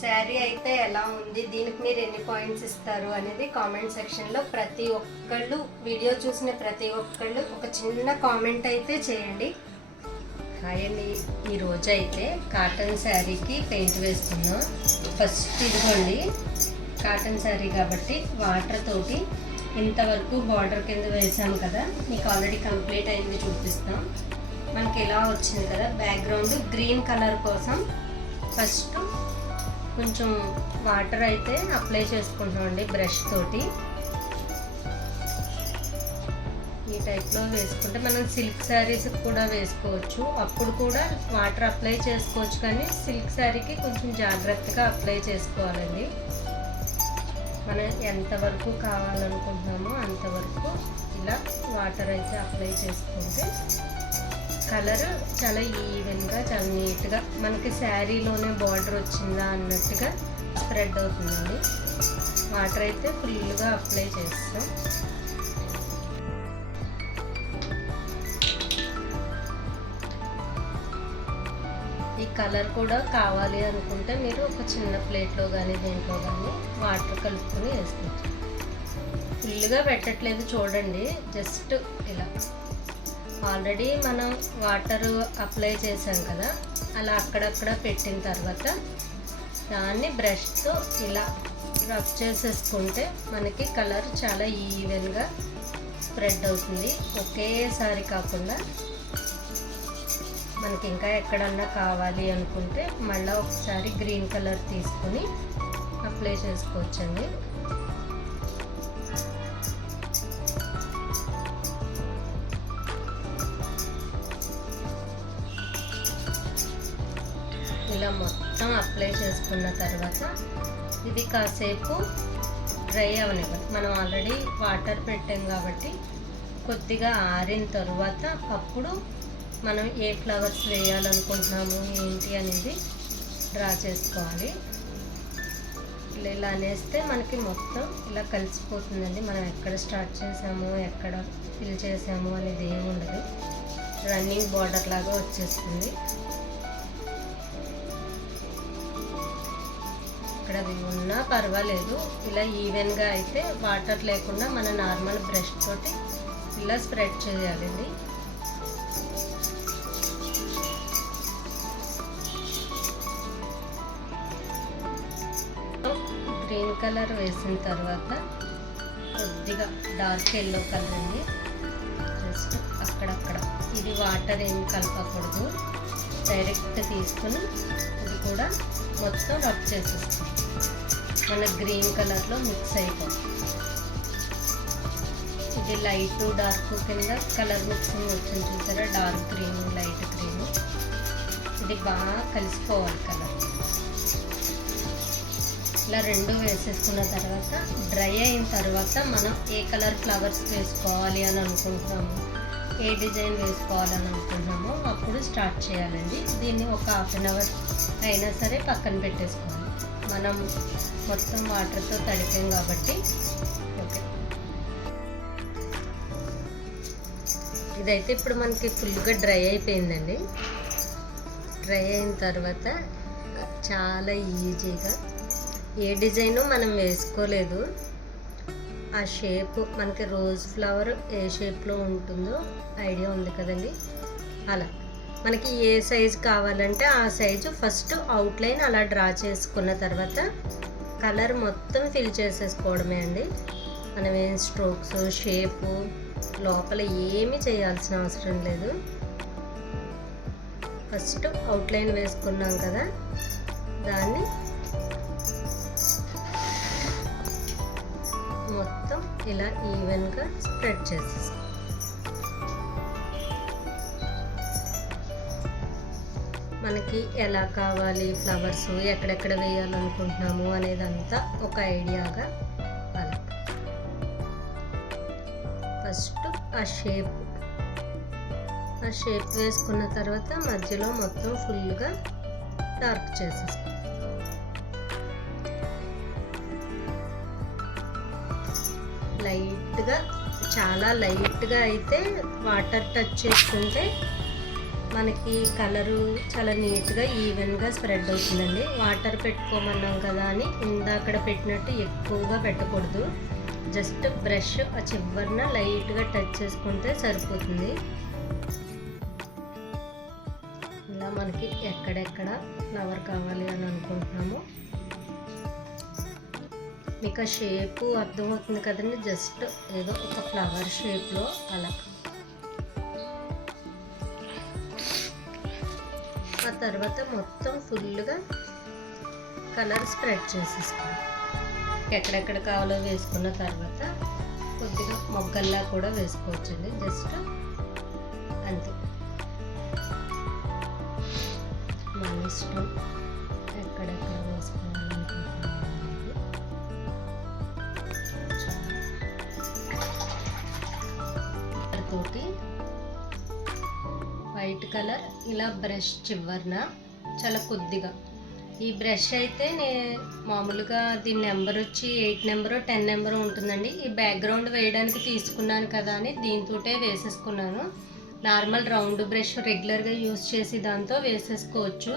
శారీ అయితే ఎలా ఉంది దీనికి మీరు ఎన్ని పాయింట్స్ ఇస్తారు అనేది కామెంట్ సెక్షన్లో ప్రతి ఒక్కళ్ళు వీడియో చూసిన ప్రతి ఒక్కళ్ళు ఒక చిన్న కామెంట్ అయితే చేయండి. హాయ్ అండి ఈ రోజు అయితే కాటన్ శారీకి పెయింట్ వేస్తున్నాం. ఫస్ట్ ఇదిగోండి కాటన్ శారీ కాబట్టి వాటర్ తోటి ఇంతవరకు బార్డర్ కింద వేసాం కదా మీకు ఆల్రెడీ కంప్లీట్ అయింది చూపిస్తాం. మనకి ఇలా వచ్చింది కదా బ్యాక్గ్రౌండ్ గ్రీన్ కలర్ కోసం ఫస్ట్ కొంచెం వాటర్ అయితే అప్లై చేసుకుంటామండి బ్రష్ తోటి. ఈ టైప్లో వేసుకుంటే మనం సిల్క్ శారీస్ కూడా వేసుకోవచ్చు. అప్పుడు కూడా వాటర్ అప్లై చేసుకోవచ్చు కానీ సిల్క్ శారీకి కొంచెం జాగ్రత్తగా అప్లై చేసుకోవాలండి. మనం ఎంతవరకు కావాలనుకుంటున్నామో అంతవరకు ఇలా వాటర్ అయితే అప్లై చేసుకుంటే కలర్ చాలా ఈవెన్గా చాలా నీట్గా మనకి శారీలోనే బార్డర్ వచ్చిందా అన్నట్టుగా స్ప్రెడ్ అవుతుందండి. వాటర్ అయితే ఫుల్గా అప్లై చేస్తాం. ఈ కలర్ కూడా కావాలి అనుకుంటే మీరు ఒక చిన్న ప్లేట్లో కానీ దేంట్లో కానీ వాటర్ కలుపుకొని వేసుకోవచ్చు. ఫుల్గా పెట్టట్లేదు చూడండి జస్ట్ ఇలా. ఆల్రెడీ మనం వాటర్ అప్లై చేసాం కదా అలా అక్కడక్కడ పెట్టిన తర్వాత దాన్ని బ్రష్తో ఇలా రబ్ చేసేసుకుంటే మనకి కలర్ చాలా ఈవెన్గా స్ప్రెడ్ అవుతుంది. ఒకేసారి కాకుండా మనకి ఇంకా ఎక్కడన్నా కావాలి అనుకుంటే మళ్ళీ ఒకసారి గ్రీన్ కలర్ తీసుకొని అప్లై చేసుకోవచ్చండి. అప్లై చేసుకున్న తర్వాత ఇది కాసేపు డ్రై అవనివ్వండి. మనం ఆల్రెడీ వాటర్ పెట్టాం కాబట్టి కొద్దిగా ఆరిన తర్వాత అప్పుడు మనం ఏ ఫ్లవర్స్ వేయాలనుకుంటున్నాము ఏంటి అనేది డ్రా చేసుకోవాలి. ఇలా ఇలా అనేస్తే మనకి మొత్తం ఇలా కలిసిపోతుందండి. మనం ఎక్కడ స్టార్ట్ చేసాము ఎక్కడ ఫిల్ చేసాము అనేది ఏమి ఉండదు. రన్నింగ్ బార్డర్ లాగా వచ్చేస్తుంది. ఇక్కడ ఉన్నా పర్వాలేదు. ఇలా ఈవెన్గా అయితే వాటర్ లేకుండా మన నార్మల్ బ్రష్ తోటి ఇలా స్ప్రెడ్ చేయాలండి. గ్రీన్ కలర్ వేసిన తర్వాత కొద్దిగా డార్క్ ఎల్లో కలర్ అండి. జస్ట్ అక్కడక్కడ. ఇది వాటర్ ఏం కలపకూడదు. డైరెక్ట్ తీసుకుని ఇది కూడా మొత్తం రబ్ చేసేస్తాం మన గ్రీన్ కలర్లో మిక్స్ అయిపోతుంది. ఇది లైట్ డార్క్ కింద కలర్ మిక్సింగ్ వచ్చింది చూసారా? Dark green light green. ఇది బాగా కలిసిపోవాలి కలర్. ఇలా రెండు వేసేసుకున్న తర్వాత డ్రై అయిన తర్వాత మనం ఏ కలర్ ఫ్లవర్స్ వేసుకోవాలి అని అనుకుంటున్నాము ఏ డిజైన్ వేసుకోవాలని అనుకుంటున్నామో అప్పుడు స్టార్ట్ చేయాలండి. దీన్ని ఒక హాఫ్ అన్ అవర్ అయినా సరే పక్కన పెట్టేసుకోవాలి. మనం మొత్తం వాటర్తో తడిపాం కాబట్టి ఓకే. ఇదైతే ఇప్పుడు మనకి ఫుల్గా డ్రై అయిపోయిందండి. డ్రై అయిన తర్వాత చాలా ఈజీగా ఏ డిజైను మనం వేసుకోలేదు. ఆ షేప్ మనకి రోజ్ ఫ్లవర్ ఏ షేప్లో ఉంటుందో ఐడియా ఉంది కదండి. అలా. మనకి ఏ సైజు కావాలంటే ఆ సైజు ఫస్ట్ అవుట్లైన్ అలా డ్రా చేసుకున్న తర్వాత కలర్ మొత్తం ఫిల్ చేసేసుకోవడమే అండి. మనం ఏం స్ట్రోక్స్ షేపు లోపల ఏమీ చేయాల్సిన అవసరం లేదు. ఫస్ట్ అవుట్లైన్ వేసుకున్నాం కదా దాన్ని మొత్తం ఇలా ఈవెన్గా స్ప్రెడ్ చేసేస్తాం మనకి ఎలా కావాలి ఫ్లవర్స్ ఎక్కడెక్కడ వేయాలనుకుంటున్నాము అనేదంతా ఒక ఐడియాగా అలా ఫస్ట్ ఆ షేప్. ఆ షేప్ వేసుకున్న తర్వాత మధ్యలో మొత్తం ఫుల్గా డార్క్ చేసేస్తాం లైట్గా చాలా లైట్గా అయితే వాటర్ టచ్ చేస్తుంటే మనకి కలరు చాలా నీట్గా ఈవెన్గా స్ప్రెడ్ అవుతుందండి. వాటర్ పెట్టుకోమన్నాం కదా అని ఇందాకడ పెట్టినట్టు ఎక్కువగా పెట్టకూడదు. జస్ట్ బ్రష్ ఆ చివరిన లైట్గా టచ్ చేసుకుంటే సరిపోతుంది. ఇలా మనకి ఎక్కడెక్కడ ఫ్లవర్ కావాలి అని అనుకుంటున్నాము. మీకు ఆ షేపు అర్థమవుతుంది కదండి. జస్ట్ ఏదో ఒక ఫ్లవర్ షేప్లో అలా తర్వాత మొత్తం ఫుల్గా కలర్ స్ప్రెడ్ చేసేసుకోండి ఎక్కడెక్కడ కావాలో వేసుకున్న తర్వాత కొద్దిగా మొగ్గల్లా కూడా వేసుకోవచ్చండి. జస్ట్ అంతే. మన ఇష్టం. కలర్ ఇలా బ్రష్ చివరిన చాలా కొద్దిగా. ఈ బ్రష్ అయితే నే మామూలుగా దీని నెంబర్ వచ్చి ఎయిట్ నెంబరు టెన్ నెంబరు ఉంటుందండి. ఈ బ్యాక్గ్రౌండ్ వేయడానికి తీసుకున్నాను కదా అని దీంతోటే వేసేసుకున్నాను. నార్మల్ రౌండ్ బ్రష్ రెగ్యులర్గా యూస్ చేసి దాంతో వేసేసుకోవచ్చు.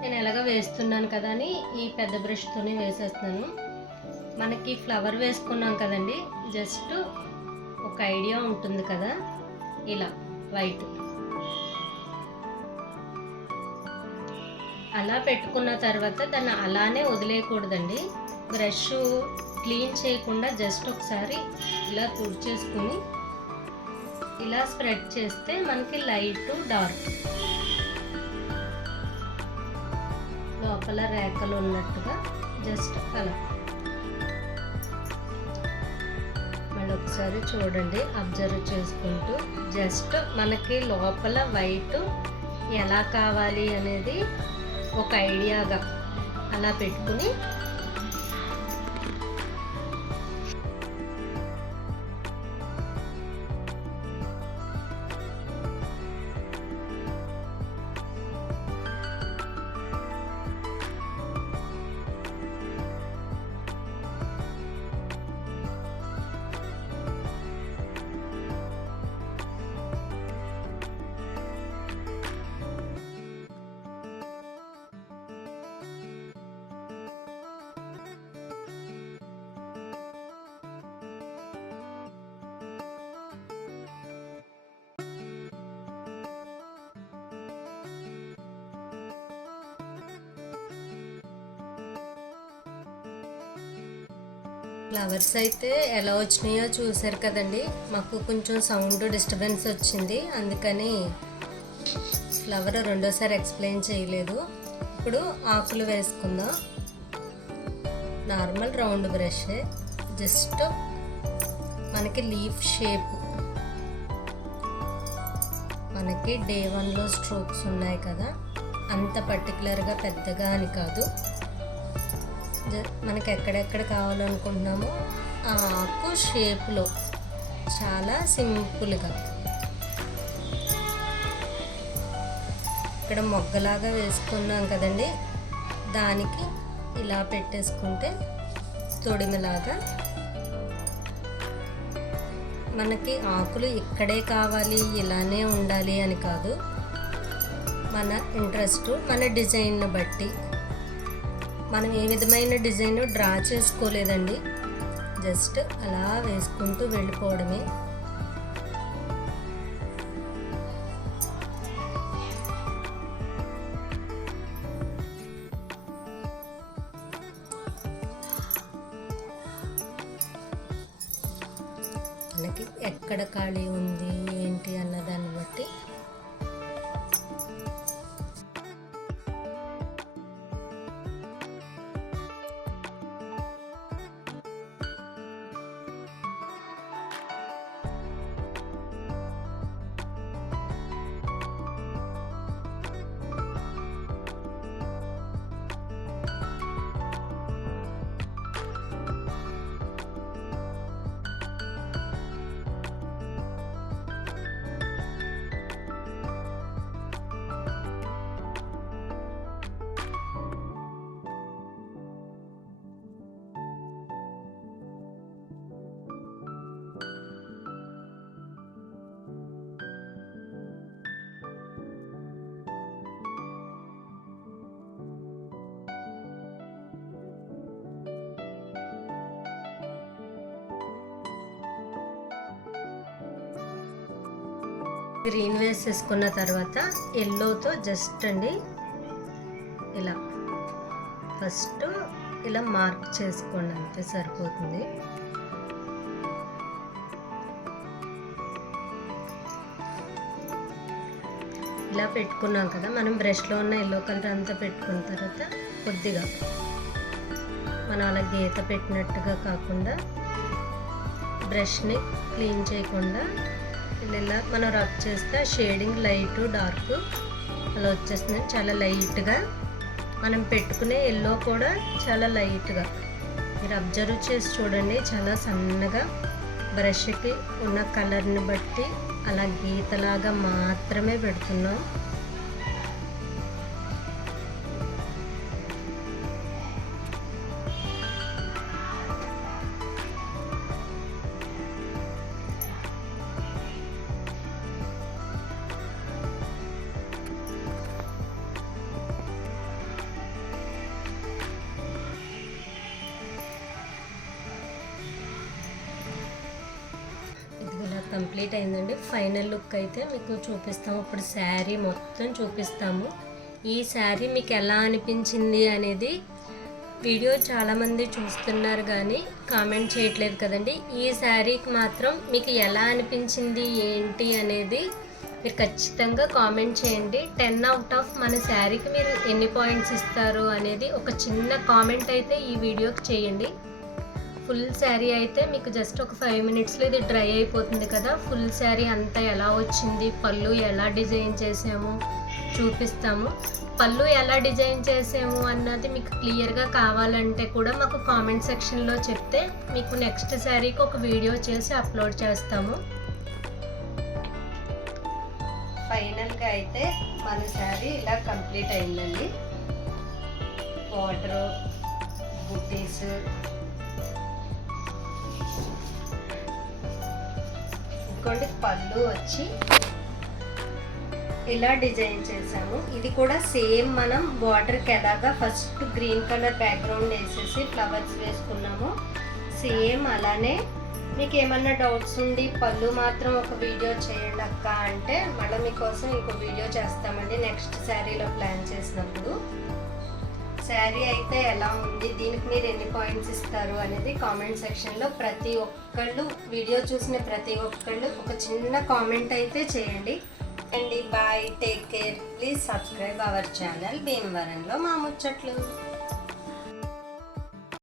నేను ఎలాగ వేస్తున్నాను కదా అని ఈ పెద్ద బ్రష్తోనే వేసేస్తున్నాను. మనకి ఫ్లవర్ వేసుకున్నాం కదండి జస్ట్ ఒక ఐడియా ఉంటుంది కదా ఇలా వైట్. అలా పెట్టుకున్న తర్వాత దాన్ని అలానే వదిలేయకూడదండి. బ్రష్ క్లీన్ చేయకుండా జస్ట్ ఒకసారి ఇలా తుడిచేసుకుని ఇలా స్ప్రెడ్ చేస్తే మనకి లైట్ డార్క్ లోపల రేఖలు ఉన్నట్టుగా జస్ట్ అలా. మళ్ళీ ఒకసారి చూడండి అబ్జర్వ్ చేసుకుంటూ జస్ట్ మనకి లోపల వైట్ ఎలా కావాలి అనేది ఒక ఐడియాగా అలా పెట్టుకుని ఫ్లవర్స్ అయితే ఎలా వచ్చినాయో చూసారు కదండి. మాకు కొంచెం సౌండ్ డిస్టర్బెన్స్ వచ్చింది. అందుకని ఫ్లవర్ రెండోసారి ఎక్స్ప్లెయిన్ చేయలేదు. ఇప్పుడు ఆకులు వేసుకుందాం. నార్మల్ రౌండ్ బ్రష్ జస్ట్ మనకి లీఫ్ షేప్ మనకి డే వన్లో స్ట్రోక్స్ ఉన్నాయి కదా. అంత పర్టికులర్గా పెద్దగా అని కాదు. మనకి ఎక్కడెక్కడ కావాలనుకుంటున్నామో ఆ ఆకు షేప్లో చాలా సింపుల్గా. ఇక్కడ మొగ్గలాగా వేసుకున్నాం కదండి. దానికి ఇలా పెట్టేసుకుంటే తొడిమిలాగా మనకి ఆకులు ఇక్కడే కావాలి ఇలానే ఉండాలి అని కాదు. మన ఇంట్రెస్ట్ మన డిజైన్ను బట్టి మనం ఏ విధమైన డిజైన్ డ్రా చేసుకోలేదండి. జస్ట్ అలా వేసుకుంటూ వెళ్ళిపోవడమే. మనకి ఎక్కడ ఖాళీ ఉంది ఏంటి అన్న దాన్ని బట్టి గ్రీన్ వేసేసుకున్న తర్వాత ఎల్లోతో జస్ట్ అండి ఇలా ఫస్ట్ ఇలా మార్క్ చేసుకోండి అంతే సరిపోతుంది. ఇలా పెట్టుకున్నాం కదా మనం బ్రష్లో ఉన్న ఎల్లో కలర్ అంతా పెట్టుకున్న తర్వాత కొద్దిగా మనం అలా గీత పెట్టినట్టుగా కాకుండా బ్రష్ని క్లీన్ చేయకుండా ఇలా మనం రబ్ చేస్తే షేడింగ్ లైట్ డార్క్ అలా వచ్చేస్తుంది. చాలా లైట్గా మనం పెట్టుకునే ఎల్లో కూడా చాలా లైట్గా మీరు అబ్జర్వ్ చేసి చూడండి. చాలా సన్నగా బ్రష్కి ఉన్న కలర్ని బట్టి అలా గీతలాగా మాత్రమే పెడుతున్నాం. కంప్లీట్ అయిందండి. ఫైనల్ లుక్ అయితే మీకు చూపిస్తాము. ఇప్పుడు శారీ మొత్తం చూపిస్తాము. ఈ శారీ మీకు ఎలా అనిపించింది అనేది వీడియో చాలామంది చూస్తున్నారు కానీ కామెంట్ చేయట్లేదు కదండి. ఈ శారీకి మాత్రం మీకు ఎలా అనిపించింది ఏంటి అనేది మీరు ఖచ్చితంగా కామెంట్ చేయండి. టెన్ అవుట్ ఆఫ్ మన శారీకి మీరు ఎన్ని పాయింట్స్ ఇస్తారు అనేది ఒక చిన్న కామెంట్ అయితే ఈ వీడియోకి చేయండి. ఫుల్ శారీ అయితే మీకు జస్ట్ ఒక ఫైవ్ మినిట్స్లో ఇది డ్రై అయిపోతుంది కదా. ఫుల్ శారీ అంతా ఎలా వచ్చింది? పళ్ళు ఎలా డిజైన్ చేసాము? చూపిస్తాము. పళ్ళు ఎలా డిజైన్ చేసాము అన్నది మీకు క్లియర్గా కావాలంటే కూడా మాకు కామెంట్ సెక్షన్లో చెప్తే మీకు నెక్స్ట్ శారీకి ఒక వీడియో చేసి అప్లోడ్ చేస్తాము. ఫైనల్గా అయితే మన శారీ ఇలా కంప్లీట్ అయిందండి. వాటర్ బుటీస్ చూసుకోండి పళ్ళు వచ్చి ఇలా డిజైన్ చేసాము ఇది కూడా సేమ్ మనం బార్డర్కి ఎలాగా ఫస్ట్ గ్రీన్ కలర్ బ్యాక్గ్రౌండ్ వేసేసి ఫ్లవర్స్ వేసుకున్నాము. సేమ్ అలానే మీకు ఏమన్నా డౌట్స్ ఉండి పళ్ళు మాత్రం ఒక వీడియో చేయండి అక్క అంటే మళ్ళీ మీకోసం ఇంకో వీడియో చేస్తామండి నెక్స్ట్ శారీలో ప్లాన్ చేసినప్పుడు. శారీ అయితే ఎలా ఉంది? దీనికి మీరు ఎన్ని పాయింట్స్ ఇస్తారు? అనేది కామెంట్ సెక్షన్లో ప్రతి ఒక్కళ్ళు వీడియో చూసిన ప్రతి ఒక్కళ్ళు ఒక చిన్న కామెంట్ అయితే చేయండి. అండి bye take care please subscribe our channel భీమవరంలో మా ముచ్చట్లు.